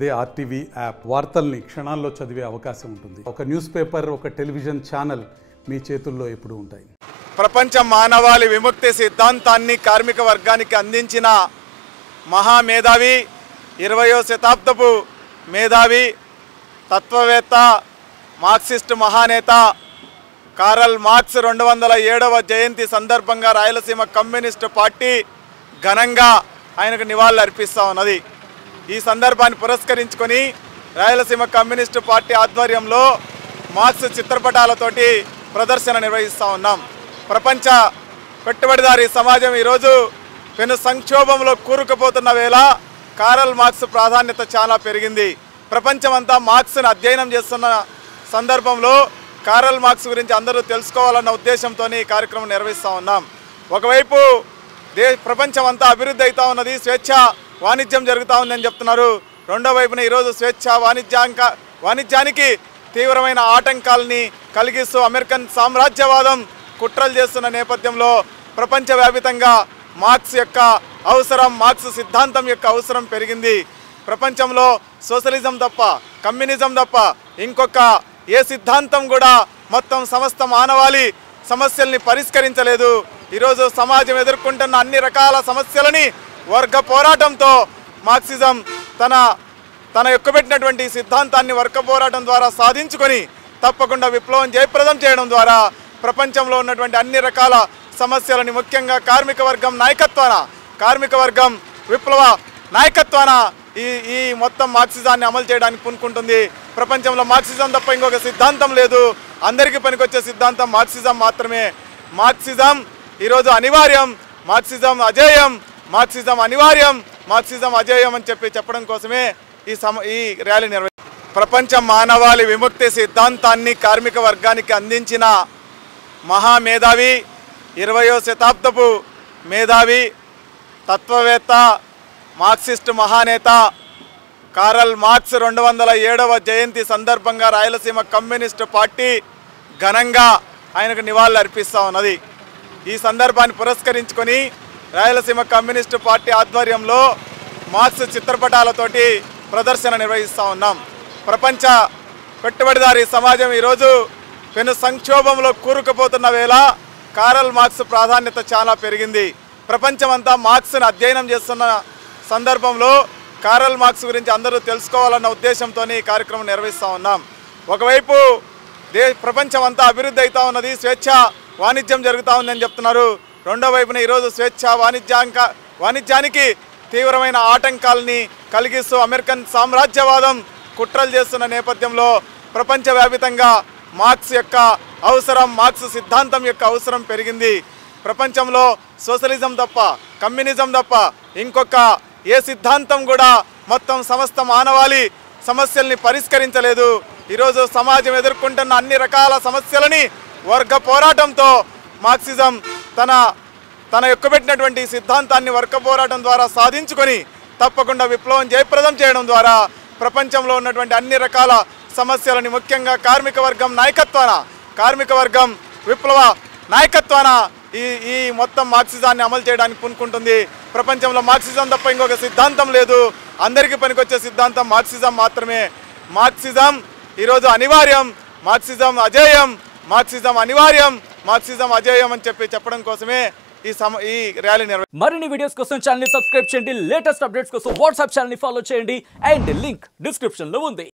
అదే RTV app వార్తల్ని క్షణాల్లో చదివే అవకాశం ఉంటుంది. ఒక న్యూస్ పేపర్, ఒక టెలివిజన్ ఛానల్ మీ చేతుల్లో ఎప్పుడూ ఉంటాయి. ప్రపంచ మానవాళి విముక్తి సిద్ధాంతాన్ని కార్మిక వర్గానికి అందించిన మహామేధావి, 20వ శతాబ్దపు మేధావి, తత్వవేత్త, మార్క్సిస్ట్ మహానేత కారల్ మార్క్స్ 207వ జయంతి సందర్భంగా రాయలసీమ కమ్యూనిస్టు పార్టీ ఘనంగా ఆయనకు నివాళులు అర్పిస్తూ ఉన్నది. ఈ సందర్భాన్ని పురస్కరించుకొని రాయలసీమ కమ్యూనిస్టు పార్టీ ఆధ్వర్యంలో మార్క్స్ చిత్రపటాలతోటి ప్రదర్శన నిర్వహిస్తూ ఉన్నాం. ప్రపంచ పెట్టుబడిదారీ సమాజం ఈరోజు పెను సంక్షోభంలో కూరుకుపోతున్న వేళ కారల్ మార్క్స్ ప్రాధాన్యత చాలా పెరిగింది. ప్రపంచమంతా మార్క్స్ను అధ్యయనం చేస్తున్న సందర్భంలో కారల్ మార్క్స్ గురించి అందరూ తెలుసుకోవాలన్న ఉద్దేశంతో ఈ కార్యక్రమం నిర్వహిస్తూ ఉన్నాం. ఒకవైపు ప్రపంచమంతా అభివృద్ధి అవుతూ ఉన్నది, స్వేచ్ఛ వాణిజ్యం జరుగుతూ ఉందని చెప్తున్నారు. రెండో వైపున ఈరోజు స్వేచ్ఛ వాణిజ్యానికి తీవ్రమైన ఆటంకాలని కలిగిస్తూ అమెరికన్ సామ్రాజ్యవాదం కుట్రలు చేస్తున్న నేపథ్యంలో ప్రపంచవ్యాప్తంగా మార్క్స్ యొక్క అవసరం, మార్క్స్ సిద్ధాంతం యొక్క అవసరం పెరిగింది. ప్రపంచంలో సోషలిజం తప్ప, కమ్యూనిజం తప్ప ఇంకొక ఏ సిద్ధాంతం కూడా మొత్తం సమస్త మానవాళి సమస్యల్ని పరిష్కరించలేదు. ఈరోజు సమాజం ఎదుర్కొంటున్న అన్ని రకాల సమస్యలని వర్గ పోరాటంతో మార్క్సిజం తన ఎక్కుపెట్టినటువంటి సిద్ధాంతాన్ని వర్గ పోరాటం ద్వారా సాధించుకొని తప్పకుండా విప్లవం జయప్రదం చేయడం ద్వారా ప్రపంచంలో ఉన్నటువంటి అన్ని రకాల సమస్యలని, ముఖ్యంగా కార్మిక వర్గం విప్లవ నాయకత్వాన ఈ మొత్తం మార్క్సిజాన్ని అమలు చేయడానికి పూనుకుంటుంది. ప్రపంచంలో మార్క్సిజం తప్ప ఇంకొక సిద్ధాంతం లేదు. అందరికీ పనికొచ్చే సిద్ధాంతం మార్క్సిజం మాత్రమే. మార్క్సిజం ఈరోజు అనివార్యం, మార్క్సిజం అజేయం, మార్క్సిజం అనివార్యం, మార్క్సిజం అజేయం అని చెప్పడం కోసమే ఈ ర్యాలీ ప్రపంచ మానవాళి విముక్తి సిద్ధాంతాన్ని కార్మిక వర్గానికి అందించిన మహామేధావి, 20వ శతాబ్దపు మేధావి, తత్వవేత్త, మార్క్సిస్ట్ మహానేత కారల్ మార్క్స్ 207వ జయంతి సందర్భంగా రాయలసీమ కమ్యూనిస్టు పార్టీ ఘనంగా ఆయనకు నివాళులు అర్పిస్తూ ఉన్నది. ఈ సందర్భాన్ని పురస్కరించుకొని రాయలసీమ కమ్యూనిస్టు పార్టీ ఆధ్వర్యంలో మార్క్స్ చిత్రపటాలతోటి ప్రదర్శన నిర్వహిస్తూ ఉన్నాం. ప్రపంచ పెట్టుబడిదారీ సమాజం ఈరోజు పెను సంక్షోభంలో కూరుకుపోతున్న వేళ కారల్ మార్క్స్ ప్రాధాన్యత చాలా పెరిగింది. ప్రపంచమంతా మార్క్స్ను అధ్యయనం చేస్తున్న సందర్భంలో కారల్ మార్క్స్ గురించి అందరూ తెలుసుకోవాలన్న ఉద్దేశంతో ఈ కార్యక్రమం నిర్వహిస్తూ ఉన్నాం. ఒకవైపు ప్రపంచమంతా అభివృద్ధి అవుతూ ఉన్నది, స్వేచ్ఛ వాణిజ్యం జరుగుతూ ఉందని చెప్తున్నారు. రెండో వైపున ఈరోజు స్వేచ్ఛ వాణిజ్యానికి తీవ్రమైన ఆటంకాలని కలిగిస్తూ అమెరికన్ సామ్రాజ్యవాదం కుట్రలు చేస్తున్న నేపథ్యంలో ప్రపంచవ్యాప్తంగా మార్క్స్ యొక్క అవసరం, మార్క్స్ సిద్ధాంతం యొక్క అవసరం పెరిగింది. ప్రపంచంలో సోషలిజం తప్ప, కమ్యూనిజం తప్ప ఇంకొక ఏ సిద్ధాంతం కూడా మొత్తం సమస్త మానవాళి సమస్యల్ని పరిష్కరించలేదు. ఈరోజు సమాజం ఎదుర్కొంటున్న అన్ని రకాల సమస్యలని వర్గ పోరాటంతో మార్క్సిజం తన ఎక్కుపెట్టినటువంటి సిద్ధాంతాన్ని వర్గ పోరాటం ద్వారా సాధించుకొని తప్పకుండా విప్లవం జయప్రదం చేయడం ద్వారా ప్రపంచంలో ఉన్నటువంటి అన్ని రకాల సమస్యలని, ముఖ్యంగా కార్మిక వర్గం విప్లవ నాయకత్వాన ఈ మొత్తం మార్క్సిజాన్ని అమలు చేయడానికి పూనుకుంటుంది. ప్రపంచంలో మార్క్సిజం తప్ప ఇంకొక సిద్ధాంతం లేదు. అందరికీ పనికొచ్చే సిద్ధాంతం మార్క్సిజం మాత్రమే. మార్క్సిజం ఈరోజు అనివార్యం, మార్క్సిజం అజేయం, మార్క్సిజం అనివార్యం, మార్క్సిజం అజేయం అని చెప్పడం కోసమే ఈ ర్యాలీ మరిన్ని వీడియోస్ కోసం ఛానల్ ని సబ్స్క్రైబ్ చేయండి. లేటెస్ట్ అప్డేట్స్ కోసం వాట్సాప్ ఛానల్ ని ఫాలో చేయండి. అండ్ లింక్ డిస్క్రిప్షన్ లో ఉంది.